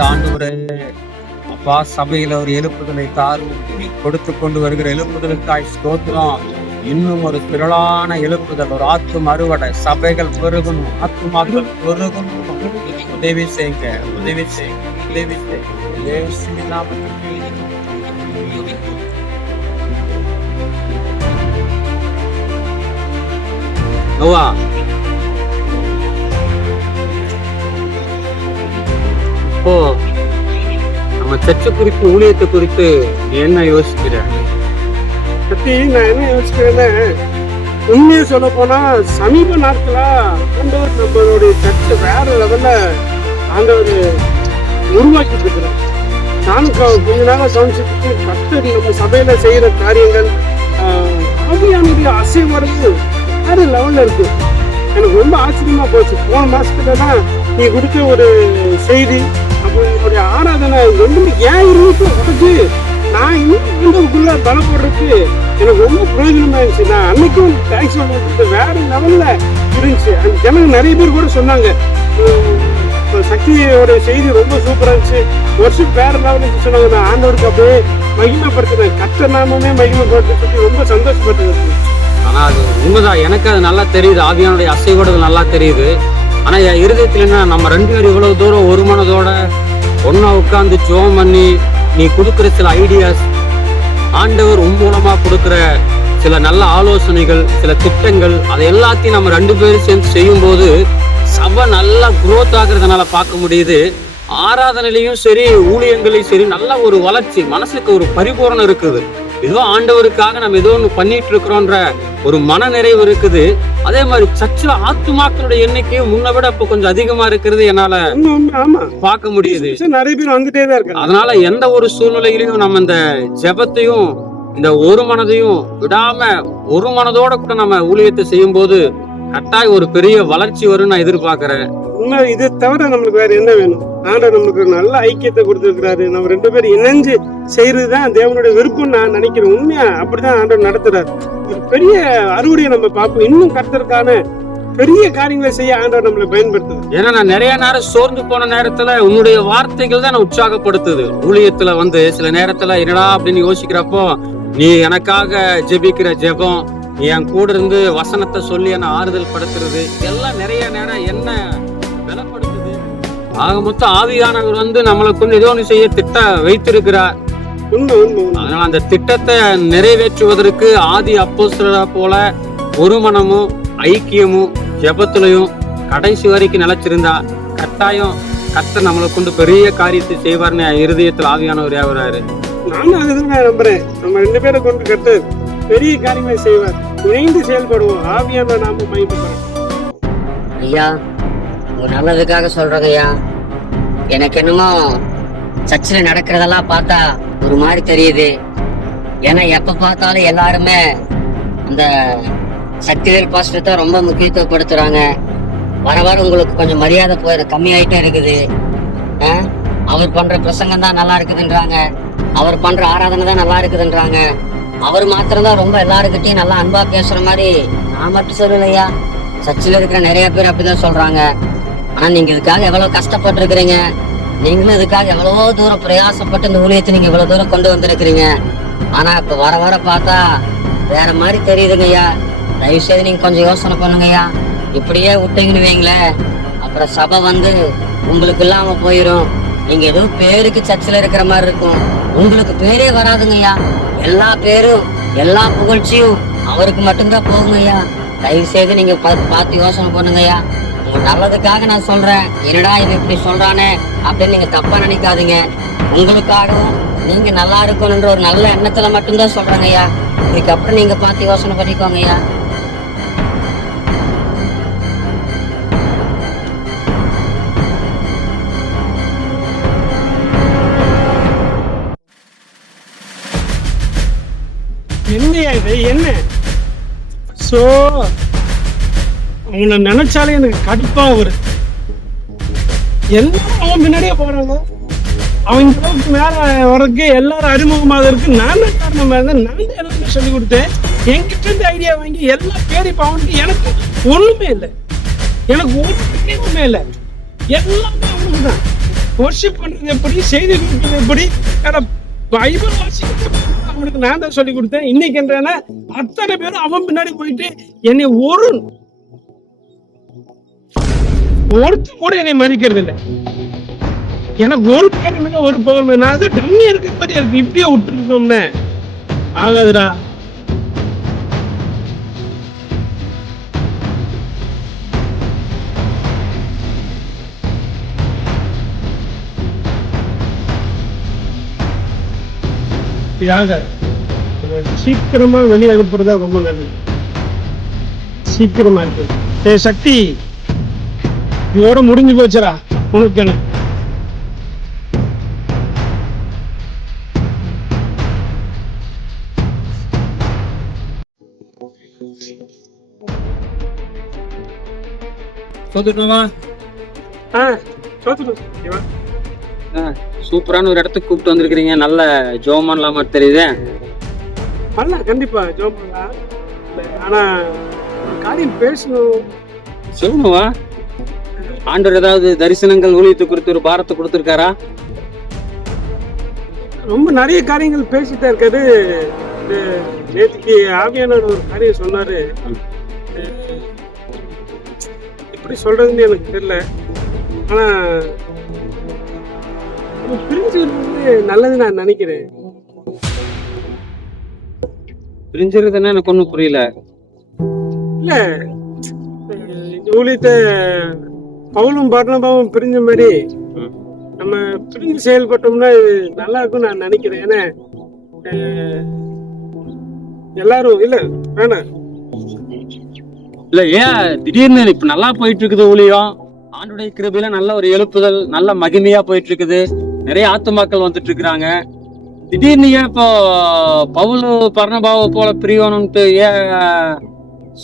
இந்த ஆண்டவரே அப்பா சபையில ஒரு எழுப்புதலை தாரும், கொடுத்து கொண்டு வருகிற எழுப்புதலுக்காய் ஸ்தோத்திரம். இன்னும் ஒரு திரளான எழுப்புதல், ஒரு ஆத்தும அறுவடை, சபைகள் பெருகணும், ஆத்துமாக்கள் பெருகணும். உதவி செய்யுங்க, உதவி செய்யுங்க, உதவி செய்யுங்க. நோவா, இப்போ நம்ம சர்ச்சை குறித்து, ஊழியத்தை குறித்து என்ன யோசிக்கிற? பத்தி நான் என்ன யோசிக்கிறேன்னா, உண்மையை சொல்ல போனா சமீப நாட்களா ஆண்டவர் நம்மளுடைய சர்ச்சை வேற லெவல்ல ஆண்டவர் உருவாக்கிட்டு இருக்கிறோம். நானும் கொஞ்ச நாள் கவனிச்சுட்டு கர்த்தர் நம்ம சபையில செய்யற காரியங்கள் ஆவியானுடைய அசைவடைவு வேற லெவல்ல இருக்கு. எனக்கு ரொம்ப ஆச்சரியமா போச்சு. போன மாசத்துல தான் நீ கொடுத்த ஒரு செய்தி, அப்போ என்னுடைய ஆராதனை ரொம்ப ஏன் இருந்துட்டு உடச்சு நான் இன்னும் பலப்படுறதுக்கு எனக்கு ரொம்ப பிரயோஜனமா இருந்துச்சு. நான் அன்னைக்கும் தேங்க்ஸ் சொல்றது வேற லெவல்ல இருந்துச்சு. அந்த ஜனங்க நிறைய பேர் கூட சொன்னாங்க, சக்தியோட செய்தி ரொம்ப சூப்பரா இருந்துச்சு, வருஷம் வேற லெவலுக்கு சொன்னாங்க. நான் ஆண்டவருக்கு அப்படியே மகிமைப்படுத்தினேன், கர்த்தர் நாமமே மகிமைப்படுத்த சொல்லி ரொம்ப சந்தோஷப்பட்டது. ஆனா அது உண்மைதான், எனக்கு அது நல்லா தெரியுது, ஆவியானுடைய அசைவோடு நல்லா தெரியுது. ஆனா என் இருதயத்துல என்ன, நம்ம ரெண்டு பேரும் இவ்வளவு தூரம் ஒரு மனதோட ஒன்னா உட்கார்ந்து ஜெபம் பண்ணி நீ கொடுக்குற சில ஐடியாஸ், ஆண்டவர் உன் மூலமா கொடுக்குற சில நல்ல ஆலோசனைகள், சில திட்டங்கள், அதை எல்லாத்தையும் நம்ம ரெண்டு பேரும் சேர்ந்து செய்யும் போது சபை நல்லா குரோத் ஆகுறதுனால பார்க்க முடியுது. ஆராதனையிலையும் சரி, ஊழியங்களையும் சரி, நல்ல ஒரு வளர்ச்சி, மனசுக்கு ஒரு பரிபூரணம் இருக்குது. ஏதோ ஆண்டவருக்காக நம்ம ஏதோ ஒன்று பண்ணிட்டு இருக்கிறோன்ற ஒரு மன நிறைவு இருக்குது. அதே மாதிரி சர்ச்சில் ஆத்துமாக்களுடைய எண்ணிக்கையும் முன்ன விட இப்ப கொஞ்சம் அதிகமா இருக்கிறது என்னால பார்க்க முடியுது. நிறைய பேர் வந்துட்டே தான் இருக்கு. அதனால எந்த ஒரு சூழ்நிலையிலையும் நம்ம இந்த ஜெபத்தையும் இந்த ஒரு மனதையும் விடாம ஒரு மனதோட கூட நம்ம ஊழியத்தை செய்யும் போது கட்டாயம் ஒரு பெரிய வளர்ச்சி வரும்னு நான் எதிர்பார்க்கிறேன். இது தவிர நம்மளுக்கு வேற என்ன வேணும்? ஆண்டவர் நம்மளுக்கு நல்ல ஐக்கியத்தை கொடுத்துருக்கிறாரு. நம்ம ரெண்டு பேரும் இணைஞ்சு செய்யறதுதான் தேவனுடைய விருப்பம் நான் நினைக்கிறேன். உண்மையா அப்படிதான் ஆண்டவர் நடத்துறாரு. ஒரு பெரிய அறுவடையை நம்ம பார்ப்போம். இன்னும் கர்த்தருக்கான பெரிய காரியங்களை செய்ய ஆண்டவர் நம்மளை பயன்படுத்துது. ஏன்னா நான் நிறைய நேரம் சோர்ந்து போன நேரத்துல உன்னுடைய வார்த்தைகள் தான் உற்சாகப்படுத்துது. ஊழியத்துல வந்து சில நேரத்துல என்னடா அப்படின்னு யோசிக்கிறப்போ நீ எனக்காக ஜெபிக்கிற ஜெபம், நீ என் கூட இருந்து வசனத்தை சொல்லி என்ன ஆறுதல் படுத்துறது, இதெல்லாம் நிறைய நேரம் என்ன பலப்படுத்துது. ஆக மொத்தம் ஆவியானவர் வந்து நம்மளை கொண்டு ஏதோ ஒன்று செய்ய திட்டம் வைத்திருக்கிறார். அதனால அந்த திட்டத்தை நிறைவேற்றுவதற்கு ஆதி அப்போஸ்தலரை போல ஒரு மனமும் ஐக்கியமும் ஜெபத்திலையும் கடைசி வரைக்கும் நிலைச்சிருந்தா கட்டாயம் கர்த்தர் நம்மளை கொண்டு பெரிய காரியத்தை செய்வார்னு இருதயத்தில் ஆவியானவர் யாவராரு. நானும் அதுதான் நம்புறேன். நம்ம ரெண்டு பேரை கொண்டு கர்த்தர் பெரிய காரியங்களை செய்வார். இணைந்து செயல்படுவோம். ஆவியானவர் நாம மகிமைப்படுறோம். ஐயா, உங்க நல்லதுக்காக சொல்றேங்க ஐயா. எனக்கு என்னமோ சர்ச்சில் நடக்கிறதெல்லாம் பார்த்தா ஒரு மாதிரி தெரியுது. ஏன்னா எப்ப பார்த்தாலும் எல்லாருமே அந்த சக்திவேல் பாஸ்டர் தான் ரொம்ப முக்கியத்துவப்படுத்துறாங்க. வர வர உங்களுக்கு கொஞ்சம் மரியாதை கம்மியாயிட்டே இருக்குது. அவர் பண்ற பிரசங்கம் தான் நல்லா இருக்குதுன்றாங்க, அவர் பண்ற ஆராதனை தான் நல்லா இருக்குதுன்றாங்க. அவர் மாத்திரம்தான் ரொம்ப எல்லாருக்கிட்டையும் நல்லா அன்பா பேசுற மாதிரி நான் மட்டும் சொல்லலையா, சர்ச்சில் இருக்கிற நிறைய பேர் அப்படிதான் சொல்றாங்க. ஆனா நீங்க இதுக்காக எவ்வளவு கஷ்டப்பட்டு இருக்கிறீங்க, நீங்களும் இதுக்காக எவ்வளவோ தூரம் பிரயாசப்பட்டு இந்த ஊழியத்தை நீங்க இவ்வளவு தூரம் கொண்டு வந்திருக்கிறீங்க. ஆனா இப்ப வர வர பார்த்தா வேற மாதிரி தெரியுதுங்க ஐயா. தயவு செய்து நீங்க கொஞ்சம் யோசனை பண்ணுங்க ஐயா. இப்படியே விட்டீங்கன்னு வைங்களேன், அப்புறம் சபை வந்து உங்களுக்கு இல்லாம போயிரும். நீங்க ஏதோ பேருக்கு சர்ச்சில் இருக்கிற மாதிரி இருக்கும், உங்களுக்கு பேரே வராதுங்க ஐயா. எல்லா பேரும் எல்லா புகழ்ச்சியும் அவருக்கு மட்டும்தான் போகுங்க ஐயா. தயவு செய்து நீங்க பார்த்து யோசனை பண்ணுங்க ஐயா. உங்க நல்லதுக்காக நான் சொல்றேன். என்னடா இவன் இப்படி சொல்றானே அப்படின்னு நீங்க தப்பா நினைக்காதீங்க. உங்களுக்காகவும் நீங்க நல்லா இருக்கணும்ன்ற ஒரு நல்ல எண்ணத்துல மட்டும்தான் சொல்றேங்க ஐயா. இதுக்கப்புறம் நீங்க பார்த்து யோசனை பண்ணிக்கோங்க ஐயா. என்னையா இது என்ன? சோ அவங்கள நினைச்சாலே எனக்கு கடுப்பா வருது. எல்லாரும் அவன் முன்னாடியே போறாங்க. அவன் அளவுக்கு மேல வரக்கு எல்லாரும் அறிமுகமாக இருக்கு. நான் தான் காரணமா இருந்தேன். நான் தான் எல்லாமே சொல்லி கொடுத்தேன். என்கிட்ட இருந்து ஐடியா வாங்கி எல்லா பேரும் இப்ப அவனுக்கு எனக்கு ஒண்ணுமே இல்லை. எனக்கு ஒண்ணுமே இல்லை. எல்லாமே அவனுக்கு தான். வொர்ஷிப் பண்றது எப்படி, செய்தி கொடுக்கிறது எப்படி, பைபிள் வாசிக்கிறது அவனுக்கு நான் தான் சொல்லி கொடுத்தேன். இன்னைக்கு என்றான அத்தனை பேரும் அவன் பின்னாடி போயிட்டு என்னை ஒருத்த கூட என்னை மதிக்கிறது இல்லை. எனக்கு ஒரு பேருமே ஒரு பகல் நான் அது டம்மி இருக்க மாதிரி இருக்கு. இப்படியே விட்டுருக்கோம்னு ஆகாதுடா. சீக்கிரமா வெளியே அனுப்புறதா ரொம்ப நல்லது. சீக்கிரமா இருக்கு. சக்தி இதோட முடிஞ்சு போச்சுடா உனக்கு. சூப்பரான ஒரு இடத்துக்கு கூப்பிட்டு வந்திருக்கிறீங்க. நல்ல ஜோமான்லாம் மாதிரி தெரியுது. கண்டிப்பா ஜோம் பண்ணலாம். ஆனா ஒரு காரியம் பேசணும். சொல்லுவா. ஆண்டவர் ஏதாவது தரிசனங்கள் ஊழியத்தை குறித்து ஒரு பாரத்தை கொடுத்திருக்காரா? ரொம்ப நிறைய காரியங்கள் பேசிட்டே இருக்காரு. நேற்றுக்கு ஆவியானவர் ஒரு காரியம் சொன்னாரு. எப்படி சொல்றதுன்னு எனக்கு தெரியல. ஆனா பிரிஞ்சுக்கிறது நல்லது நான் நினைக்கிறேன். பிரிஞ்சிருதுன்னா எனக்கு ஒன்றும் புரியல. இல்ல இந்த ஊழியத்தை பவுலும் பர்னபாவும் பிரிஞ்ச மாதிரி நம்ம பிரிஞ்சு செயல்பட்டோம்னா நல்லா இருக்கும் நான் நினைக்கிறேன். ஏன்னா எல்லாரும் இல்ல வேணாம் இல்ல ஏன் திடீர்னு இப்ப நல்லா போயிட்டு இருக்குது ஊழியம். ஆண்டுடைய கிருபையில நல்ல ஒரு எழுப்புதல், நல்ல மகிமையா போயிட்டு இருக்குது. நிறைய ஆத்துமாக்கள் வந்துட்டு இருக்கிறாங்க. திடீர்னு ஏன் இப்போ பவுல் பர்னபாவை போல பிரியணும்ட்டு ஏன்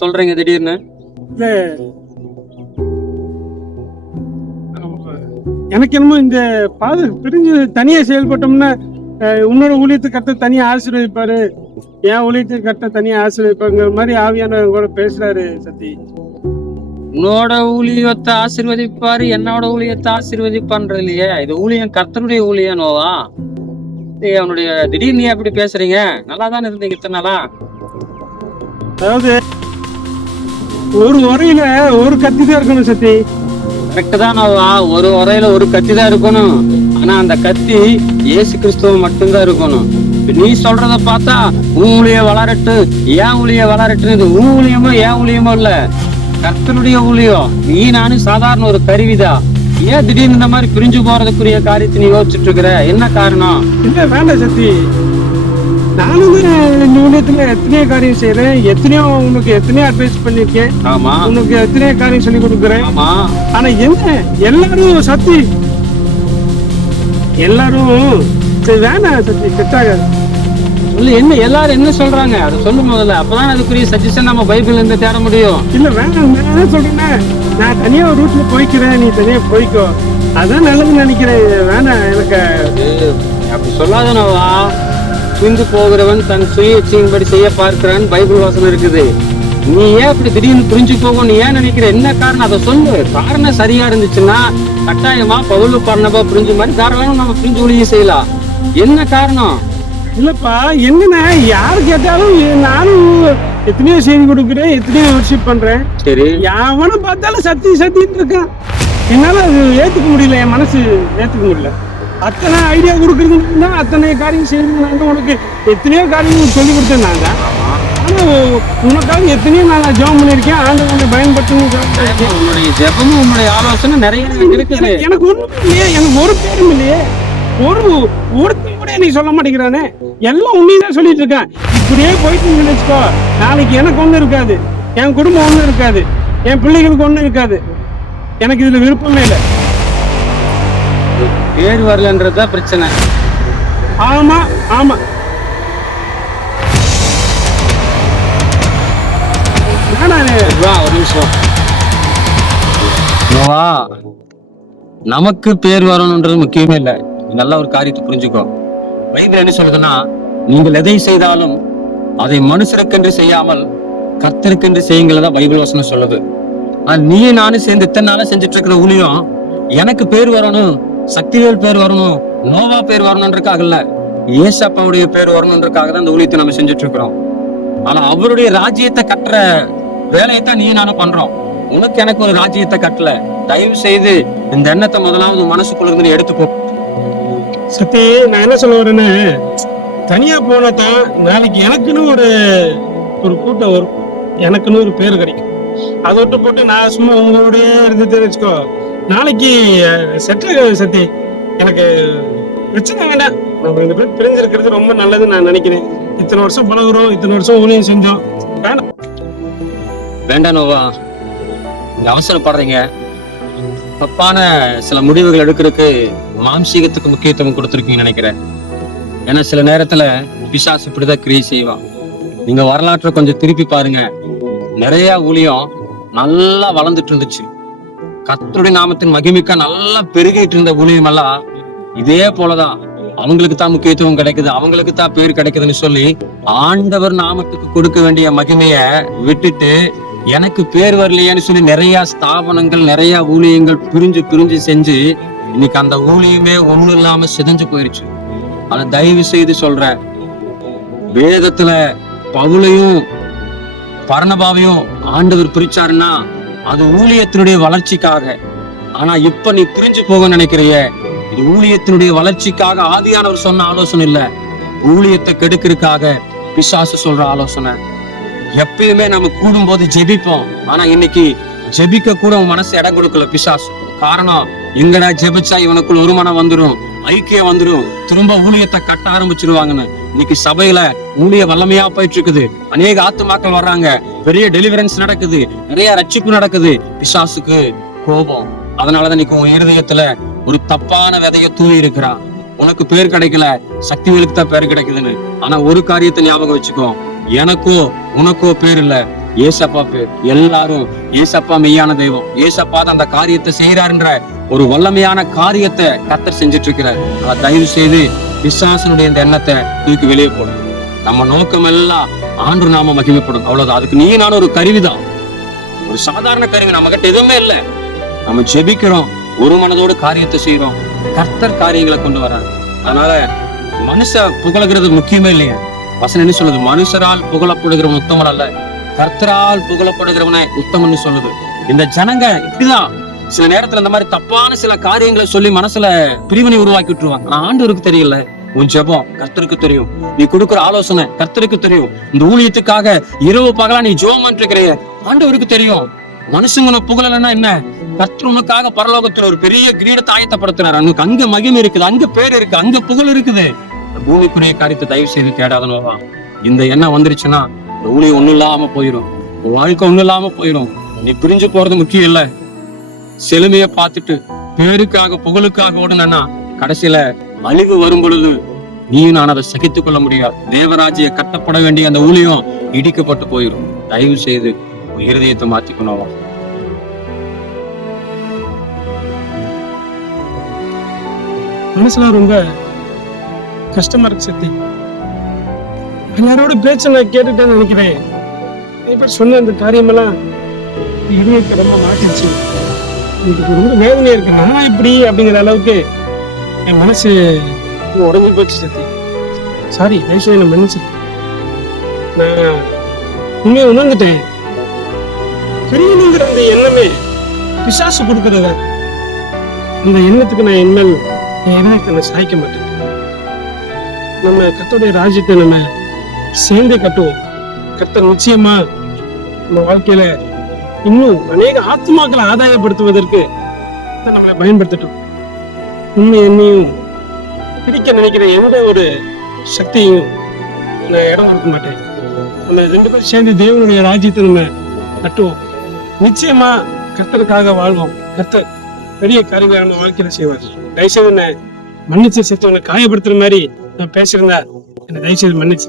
சொல்றீங்க திடீர்னு? இல்ல எனக்கு என்னமோ இந்த பிரிஞ்சு தனியா செயல்பட்டோம்னா உன்னோட ஊழியத்தை கட்ட தனியா ஆசீர்வதிப்பாரு, என் ஊழியத்தை கட்ட தனியா ஆசீர்வதிப்பாங்கிற மாதிரி ஆவியானவர் கூட பேசுறாரு. சத்தி உன்னோட ஊழியத்தை ஆசீர்வதிப்பாரு, என்னோட ஊழியத்தை ஆசீர்வதிப்பான்றது இல்லையே. இது ஊழியம் கர்த்தருடைய ஊழியம் நோவா. அவனுடைய திடீர்னு நீ அப்படி பேசுறீங்க? நல்லா தானே இருந்தீங்க இத்தனை நாளா. அதாவது ஒரு உரையில ஒரு கத்தி தான் இருக்கணும். சத்தி கரெக்ட் தான் நோவா. ஒரு உரையில ஒரு கத்தி தான் இருக்கணும். ஆனா அந்த கத்தி இயேசு கிறிஸ்துவ மட்டும்தான் இருக்கணும். நீ சொல்றத பார்த்தா உன் ஊழிய வளரட்டு, ஏன் ஊழிய வளரட்டு. உன் ஊழியமோ ஏன் ஊழியமோ இல்ல, கர்த்தருடைய ஊழியம். நீ நானும் சாதாரண ஒரு கருவிதான். ஏன் திடீர்னு இந்த மாதிரி பிரிஞ்சு போறதுக்குரிய காரியத்தை நீ யோசிச்சுட்டு இருக்கிற? என்ன காரணம்? இல்ல வேண்டாம் சத்தி, நானும் இந்த ஊழியத்துல எத்தனையோ காரியம் செய்யறேன். எத்தனையோ உனக்கு எத்தனையோ அட்வைஸ் பண்ணிருக்கேன். ஆமா, உனக்கு எத்தனையோ காரியம் சொல்லி கொடுக்குறேன். ஆமா. ஆனா என்ன எல்லாரும் சத்தி எல்லாரும் வேணாம் சத்தி, செட் ஆகாது. சொல்லு, என்ன எல்லாரும் என்ன சொல்றாங்க அதை சொல்லு முதல்ல. அப்பதான் அதுக்குரிய சஜஷன் நம்ம பைபிள்ல இருந்து தேட முடியும். இல்ல வேணாம், நான் என்ன சொல்றேன்னா நான் தனியா ஒரு ரூட்ல போய்க்கிறேன், நீ தனியா போய்க்கோ, அதான் நல்லதுன்னு நினைக்கிறேன். வேணாம் எனக்கு அப்படி சொல்லாதனவா. பிரிந்து போகிறவன் தன் சுய இச்சையின்படி செய்ய பார்க்கிறான் பைபிள் வாசனம் இருக்குது. நீ ஏன் அப்படி திடீர்னு புரிஞ்சு போகும் நீ ஏன் நினைக்கிற? என்ன காரணம் அதை சொல்லு. காரணம் சரியா இருந்துச்சுன்னா கட்டாயமா பவுல் பர்னபா பிரிஞ்சு மாதிரி தாராளமா நம்ம பிரிஞ்சு ஊழியம் செய்யலாம். என்ன காரணம்? இல்லப்பா, என்னன்னா யாரு கேட்டாலும் நானும் எத்தனையோ செய்தி கொடுக்குறேன், எத்தனையோ வொர்ஷிப் பண்றேன். சரி, எவனை பார்த்தாலும் சத்தி சத்தின்னு இருக்கான். என்னால அது ஏத்துக்க முடியல, என் மனசு ஏத்துக்க முடியல. அத்தனை ஐடியா கொடுக்குறதுன்னா அத்தனை காரியம் செய்யணும். உனக்கு எத்தனையோ காரியம் சொல்லி கொடுத்தேன் நாங்க. ஆனா உனக்காக எத்தனையோ நான் ஜெபம் பண்ணிருக்கேன். ஆண்டவனை பயன்படுத்தணும். உன்னுடைய ஜெபமும் உன்னுடைய ஆலோசனை நிறைய இருக்குது. எனக்கு ஒண்ணும் இல்லையே, எனக்கு ஒரு பேரும் இல்லையே, ஒருத்தன் கூட நீ சொல்ல மாட்டேங்கிறானே. எல்லாம் உண்மைதான் சொல்லிட்டு இருக்கான். இப்படியே போயிட்டு நினைச்சுக்கோ, நாளைக்கு எனக்கு ஒண்ணு இருக்காது, என் குடும்பம் ஒண்ணு இருக்காது, என் பிள்ளைகளுக்கு ஒண்ணு இருக்காது. எனக்கு இதுல விருப்பமே இல்லை. பேர் வரலன்றதுதான் பிரச்சனை. ஆமா ஆமா, ஒரு நிமிஷம். நமக்கு பேர் வரணும்ன்றது முக்கியமே இல்லை. நல்ல ஒரு காரியத்தை புரிஞ்சுக்கோ. பைபிள் என்ன சொல்லுதுன்னா, நீங்கள் எதை செய்தாலும் அதை மனுஷருக்கென்று செய்யாமல் கர்த்தருக்கென்று செய்யுங்களதான் பைபிள் வசனம் சொல்லுது. நீ நானும் சேர்ந்து இத்தனை நாளா செஞ்சுட்டு இருக்கிற ஊழியம் எனக்கு பேர் வரணும், சக்திவேல் பேர் வரணும், நோவா பேர் வரணுன்றதுக்காக இல்ல, ஏசப்பாவுடைய பேர் வரணுன்றதுக்காக தான் இந்த ஊழியத்தை நம்ம செஞ்சுட்டு இருக்கிறோம். ஆனா அவருடைய ராஜ்யத்தை கட்டுற வேலையைத்தான் நீ நானும் பண்றோம். உனக்கு எனக்கு ஒரு ராஜ்யத்தை கட்டல. தயவு செய்து இந்த எண்ணத்தை முதலாவது மனசுக்குள்ள இருந்து நீ எடுத்துக்கோ. சத்தி, நான் என்ன சொல்ல வரேன்னு, தனியா போனாதான் நாளைக்கு எனக்குன்னு ஒரு கூட்டம் வரும், எனக்குன்னு ஒரு பேர் கிடைக்கும். அதை விட்டு போட்டு நான் சும்மா உங்களோடய இருந்துட்டு வச்சுக்கோ, நாளைக்கு செட்டில் சத்தி, எனக்கு பிரச்சனை வேண்டாம். நம்ம இந்த பேர் பிரிஞ்சிருக்கிறது ரொம்ப நல்லதுன்னு நான் நினைக்கிறேன். இத்தனை வருஷம் பழகுறோம், இத்தனை வருஷம் ஊழியம் செஞ்சோம். வேண்டாம் வேண்டாம் நோவா, நீங்க அவசரப்படுறீங்க. தப்பான சில முடிவுகள் எடுக்கிறதுக்கு மாம்சீகத்துக்கு முக்கியத்துவம் கொடுத்துருக்கீங்கன்னு நினைக்கிறேன். ஏன்னா சில நேரத்துல பிசாசு இப்படிதான் கிரியை செய்வான். நீங்க வரலாற்றை கொஞ்சம் திருப்பி பாருங்க. நிறைய ஊழியம் நல்லா வளர்ந்துட்டு இருந்துச்சு. கர்த்தருடைய நாமத்தின் மகிமைக்கா நல்லா பெருகிட்டு இருந்த ஊழியம் எல்லாம் இதே போலதான். அவங்களுக்கு தான் முக்கியத்துவம் கிடைக்குது, அவங்களுக்கு தான் பேர் கிடைக்குதுன்னு சொல்லி ஆண்டவர் நாமத்துக்கு கொடுக்க வேண்டிய மகிமைய விட்டுட்டு எனக்கு பேர் வரலையேன்னு சொல்லி நிறைய ஸ்தாபனங்கள், நிறைய ஊழியங்கள் பிரிஞ்சு செஞ்சு இன்னைக்கு அந்த ஊழியமே ஒண்ணு இல்லாம சிதைஞ்சு போயிருச்சு. ஆனா தயவு செய்து சொல்றேன், வேதத்துல பவுலையும் பர்னபாவையும் ஆண்டவர் பிரிச்சாருன்னா அது ஊழியத்தினுடைய வளர்ச்சிக்காக. ஆனா இப்ப நீ பிரிஞ்சு போக நினைக்கிறிய, இது ஊழியத்தினுடைய வளர்ச்சிக்காக ஆதியானவர் சொன்ன ஆலோசனை இல்ல, ஊழியத்தை கெடுக்கிறதுக்காக பிசாசு சொல்ற ஆலோசனை. எப்பயுமே நம்ம கூடும் போது ஜெபிப்போம், ஆனா இன்னைக்கு ஜெபிக்க கூட உன் மனசு இடம் கொடுக்கல பிசாசு. காரணம், எங்கடா ஜெபிச்சா இவனுக்குள்ள ஒரு மனம் வந்துடும், ஐக்கியம் வந்துடும், திரும்ப ஊழியத்தை கட்ட ஆரம்பிச்சிருவாங்கன்னு. இன்னைக்கு சபையில ஊழிய வல்லமையா போயிட்டு இருக்குது. அநேக ஆத்துமாக்கள் வர்றாங்க, பெரிய டெலிவரன்ஸ் நடக்குது, நிறைய ரட்சிப்பு நடக்குது. பிசாசுக்கு கோபம். அதனாலதான் இன்னைக்கு உன் இருதயத்துல ஒரு தப்பான விதைய தூவி இருக்கிறான். உனக்கு பேர் கிடைக்கல, சக்திவேலுக்கு தான் பேர் கிடைக்குதுன்னு. ஆனா ஒரு காரியத்தை ஞாபகம் வச்சுக்கோ, எனக்கோ உனக்கோ பேர் இல்ல, ஏசப்பா பேர். எல்லாரும் ஏசப்பா மெய்யான தெய்வம், ஏசப்பா தான் அந்த காரியத்தை செய்யறாருன்ற ஒரு வல்லமையான காரியத்தை கர்த்தர் செஞ்சுட்டு இருக்கிறார். தயவு செய்து பிசாசனுடைய இந்த எண்ணத்தை தூக்கி வெளியே போடும். நம்ம நோக்கம் எல்லாம் ஆண்டு நாம மகிமைப்படும், அவ்வளவுதான். அதுக்கு நீ நானும் ஒரு கருவிதான், ஒரு சாதாரண கருவி. நம்ம கிட்ட எதுவுமே இல்லை. நம்ம ஜெபிக்கிறோம், ஒரு மனதோடு காரியத்தை செய்யறோம், கர்த்தர் காரியங்களை கொண்டு வர்றாரு. அதனால மனுஷ புகழுகிறது முக்கியமே இல்லையா. வசனம் என்ன சொல்லுது? மனுஷரால் புகழப்படுகிறவன் உத்தமன் அல்ல, கர்த்தரால் புகழப்படுகிறவனே உத்தமன்னு சொல்லுது. இந்த ஜனங்க இப்படிதான் சில நேரத்துல இந்த மாதிரி தப்பான சில காரியங்களை சொல்லி மனசுல பிரிவினை உருவாக்கி விட்டுருவாங்க. ஆனா ஆண்டவருக்கு தெரியல. உன் ஜெபம் கர்த்தருக்கு தெரியும், நீ கொடுக்குற ஆலோசனை கர்த்தருக்கு தெரியும். இந்த ஊழியத்துக்காக இரவு பகலா நீ ஜெபம் பண்ணிருக்கிற ஆண்டவருக்கு தெரியும். மனுஷங்க புகழலன்னா என்ன? கர்த்தர் உனக்காக பரலோகத்துல ஒரு பெரிய கிரீடத்தை ஆயத்தப்படுத்துறாரு. உனக்கு அங்க மகிமை இருக்குது, அங்க பேர் இருக்கு, அங்க புகழ் இருக்குது. பூமிக்குரிய காரியத்தை தயவு செய்து தேடாதனோவா. இந்த எண்ணம் வந்துருச்சுன்னா இந்த ஊழியம் ஒண்ணு இல்லாம போயிடும், வாழ்க்கை ஒண்ணு இல்லாம போயிடும். நீ பிரிஞ்சு போறது முக்கியம் இல்ல. செழுமைய பார்த்துட்டு பேருக்காக புகழுக்காக ஓடுனா கடைசியில அழிவு வரும் பொழுது நீயும் நான் அதை சகித்துக் கொள்ள முடியாது. தேவராஜ்ய கட்டப்பட வேண்டிய அந்த ஊழியம் இடிக்கப்பட்டு போயிடும். தயவு செய்து இருதயத்தை மாத்திக்கணும். மனசுல ரொம்ப கஷ்டமா இருக்கு சக்தி. எல்லாரோட பேச்ச நான் கேட்டுட்டேன்னு நினைக்கிறேன். இப்ப சொன்ன இந்த காரியமெல்லாம் இதயத்தை ரொம்ப மாட்டிச்சு. ரொம்ப வேதனையா இருக்கு. நான் இப்படி அப்படிங்கிற அளவுக்கு என் மனசு உடஞ்சி போச்சு சக்தி. சாரி, தயவுசெய்து என்ன மன்னிச்சு. நான் உண்மையை உணர்ந்துட்டேன். பெரியனுங்கிற அந்த எண்ணமே பிசாசு கொடுக்கறத, அந்த எண்ணத்துக்கு நான் இனிமேல் என் இதயத்தை நான் சாய்க்க மாட்டேன். நம்ம கர்த்தருடைய ராஜ்யத்தை நம்ம சேர்ந்து கட்டுவோம். கர்த்தர் நிச்சயமா நம்ம வாழ்க்கையில இன்னும் அநேக ஆத்மாக்களை ஆதாயப்படுத்துவதற்கு நம்மளை பயன்படுத்தட்டும். உண்மை என்னையும் பிடிக்க நினைக்கிற எந்த ஒரு சக்தியையும் நான் இடம் கொடுக்க மாட்டேன். நம்ம 2 பேரும் சேர்ந்து தேவனுடைய ராஜ்யத்தை நம்ம கட்டுவோம். நிச்சயமா கர்த்தருக்காக வாழ்வோம். கர்த்தர் பெரிய காரியங்களை நம்ம வாழ்க்கையில செய்வார். தயவுசெய்து என்ன மன்னிச்சு சேர்த்து உன்னை காயப்படுத்துற மாதிரி நான் பேசியிருந்தா என்னை தயவுசெய்து மன்னிச்சு.